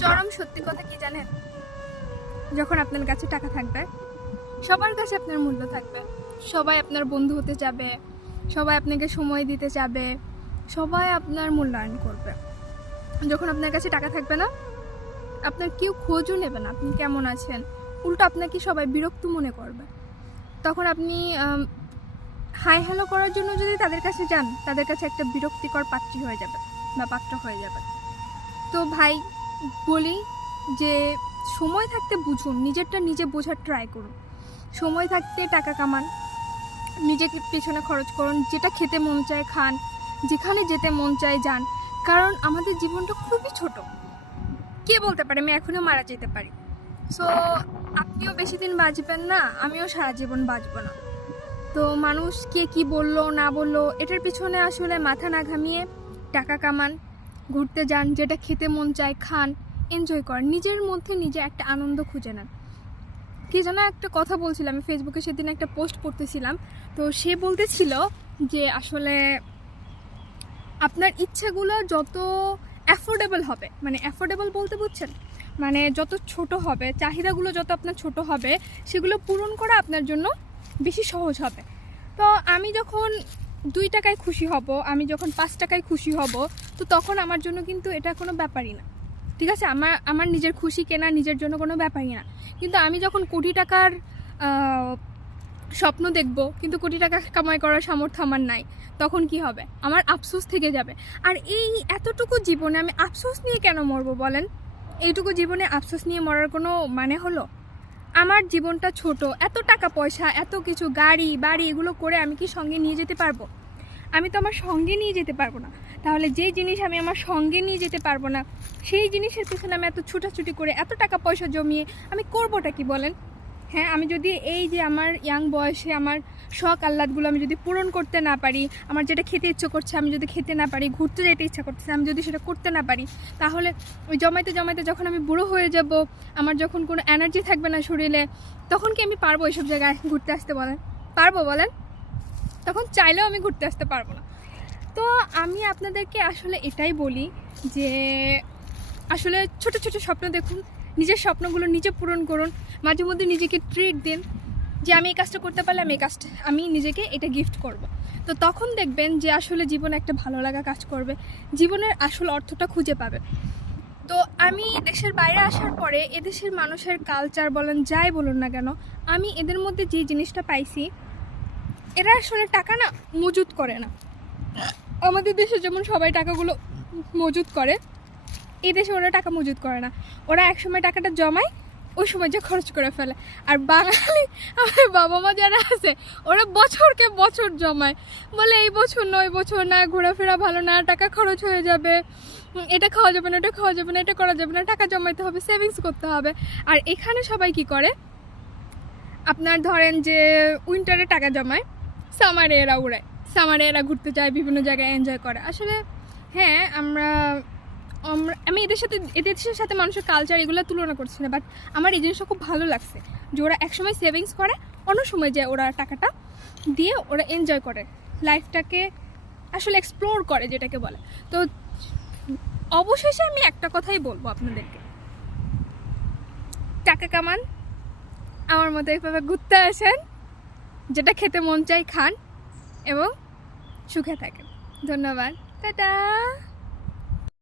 চরম সত্যি কথা কি জানেন? যখন আপনার কাছে টাকা থাকবে, সবার কাছে আপনার মূল্য থাকবে। সবাই আপনার বন্ধু হতে যাবে, সবাই আপনাকে সময় দিতে যাবে, সবাই আপনার মূল্যায়ন করবে। যখন আপনার কাছে টাকা থাকবে না, আপনার কেউ খোঁজও নেবে না, আপনি কেমন আছেন? উল্টো আপনাকে সবাই বিরক্ত মনে করবে। তখন আপনি হাই হ্যালো করার জন্য যদি তাদের কাছে যান, তাদের কাছে একটা বিরক্তিকর পাত্রী হয়ে যাবে বা পাত্র হয়ে যাবে। তো ভাই বলি যে সময় থাকতে বুঝুন, নিজেরটা নিজে বোঝার ট্রাই করুন। সময় থাকতে টাকা কামান, নিজেকে পেছনে খরচ করুন, যেটা খেতে মন চায় খান, যেখানে যেতে মন চায় যান। কারণ আমাদের জীবনটা খুবই ছোট। কে বলতে পারে? আমি এখনও মারা যেতে পারি। সো আপনিও বেশি দিন বাঁচবেন না, আমিও সারা জীবন বাঁচবো না। তো মানুষ কে কী বলল, না বলল, এটার পিছনে আসলে মাথা না ঘামিয়ে টাকা কামান ঘুরতে যান, যেটা খেতে মন চায়, খান এনজয় করেন। নিজের মধ্যে নিজে একটা আনন্দ খুঁজে নেন। কি যেন একটা কথা বলছিলাম আমি ফেসবুকে সেদিন একটা পোস্ট করতেছিলাম তো সে বলতেছিল যে আসলে আপনার ইচ্ছেগুলো যত অ্যাফোর্ডেবল হবে মানে অ্যাফোর্ডেবল বলতে বুঝছেন? মানে যত ছোট হবে, চাহিদাগুলো যত আপনার ছোট হবে, সেগুলো পূরণ করা আপনার জন্য বেশি সহজ হবে। তো আমি যখন দুই টাকায় খুশি হব, আমি যখন পাঁচ টাকায় খুশি হব, তো তখন আমার জন্য কিন্তু এটা কোনো ব্যাপারই না। ঠিক আছে? আমার আমার নিজের খুশি কেনা নিজের জন্য কোনো ব্যাপারই না। কিন্তু আমি যখন কোটি টাকার স্বপ্ন দেখব, কিন্তু কোটি টাকা কামাই করার সামর্থ্য আমার নাই, তখন কি হবে? আমার আফসোস থেকে যাবে। আর এই এতটুকু জীবনে আমি আফসোস নিয়ে কেন মরবো বলেন? এইটুকু জীবনে আফসোস নিয়ে মরার কোনো মানে হলো? আমার জীবনটা ছোট, এত টাকা পয়সা, এত কিছু, গাড়ি, বাড়ি, এগুলো করে আমি কি সঙ্গে নিয়ে যেতে পারব? আমি তো আমার সঙ্গে নিয়ে যেতে পারব না। তাহলে যে জিনিস আমি আমার সঙ্গে নিয়ে যেতে পারব না, সেই জিনিসের পিছনে আমি এত ছুটাছুটি করে এত টাকা পয়সা জমিয়ে আমি করবোটা কি বলেন? হ্যাঁ আমি যদি এই যে আমার ইয়াং বয়সে আমার শখ আহ্লাদগুলো আমি যদি পূরণ করতে না পারি, আমার যেটা খেতে ইচ্ছে করছে আমি যদি খেতে না পারি, ঘুরতে যেতে ইচ্ছা করছে, আমি যদি সেটা করতে না পারি, তাহলে ওই জমাইতে জমাইতে যখন আমি বুড়ো হয়ে যাব, আমার যখন কোনো এনার্জি থাকবে না শরীরে, তখন কি আমি পারব এইসব জায়গায় ঘুরতে আসতে বলেন? পারব বলেন? তখন চাইলেও আমি ঘুরতে আসতে পারব না। তো আমি আপনাদেরকে আসলে এটাই বলি যে, আসলে ছোট ছোট স্বপ্ন দেখুন নিজের স্বপ্নগুলো নিজে পূরণ করুন। মাঝে মধ্যে নিজেকে ট্রিট দিন যে আমি এই কাজটা করতে পারলে আমি এই কাজটা, আমি নিজেকে এটা গিফট করব। তো তখন দেখবেন যে আসলে জীবনে একটা ভালো লাগা কাজ করবে। জীবনের আসল অর্থটা খুঁজে পাবে। তো আমি দেশের বাইরে আসার পরে এদেশের মানুষের কালচার বলেন, যাই বলুন না কেন, আমি এদের মধ্যে যে জিনিসটা পাইছি, এরা আসলে টাকা না, মজুত করে না। আমাদের দেশে যেমন সবাই টাকাগুলো মজুত করে এই দেশে ওরা টাকা মজুত করে না। ওরা একসময় টাকাটা জমায়, ওই সময় যে খরচ করে ফেলে। আর বাঙালি, আমার বাবা মা যারা আছে, ওরা বছরকে বছর জমায়। বলে এই বছর নয় বছর না, ঘোরাফেরা ভালো না, টাকা খরচ হয়ে যাবে। এটা খাওয়া যাবে না, ওটা খাওয়া যাবে না, এটা করা যাবে না, টাকা জমাইতে হবে সেভিংস করতে হবে। আর এখানে সবাই কি করে? আপনার ধরেন যে উইন্টারে টাকা জমায় সামারে এরা উড়ায়। সামারে এরা ঘুরতে যায়, বিভিন্ন জায়গায় এনজয় করে। আসলে হ্যাঁ আমরা আমি এদের সাথে এদের সাথে মানুষের কালচার এগুলো তুলনা করছি না বাট আমার এই জিনিসটা খুব ভালো লাগছে যে ওরা একসময় সেভিংস করে, অন্য সময় যে ওরা টাকাটা দিয়ে ওরা এনজয় করে লাইফটাকে আসলে এক্সপ্লোর করে যেটাকে বলে। তো অবশেষে আমি একটা কথাই বলব আপনাদেরকে। টাকা কামান, আমার মতো এইভাবে ঘুরতে আসেন, যেটা খেতে মন চাই খান এবং সুখে থাকেন। ধন্যবাদ। টাটা!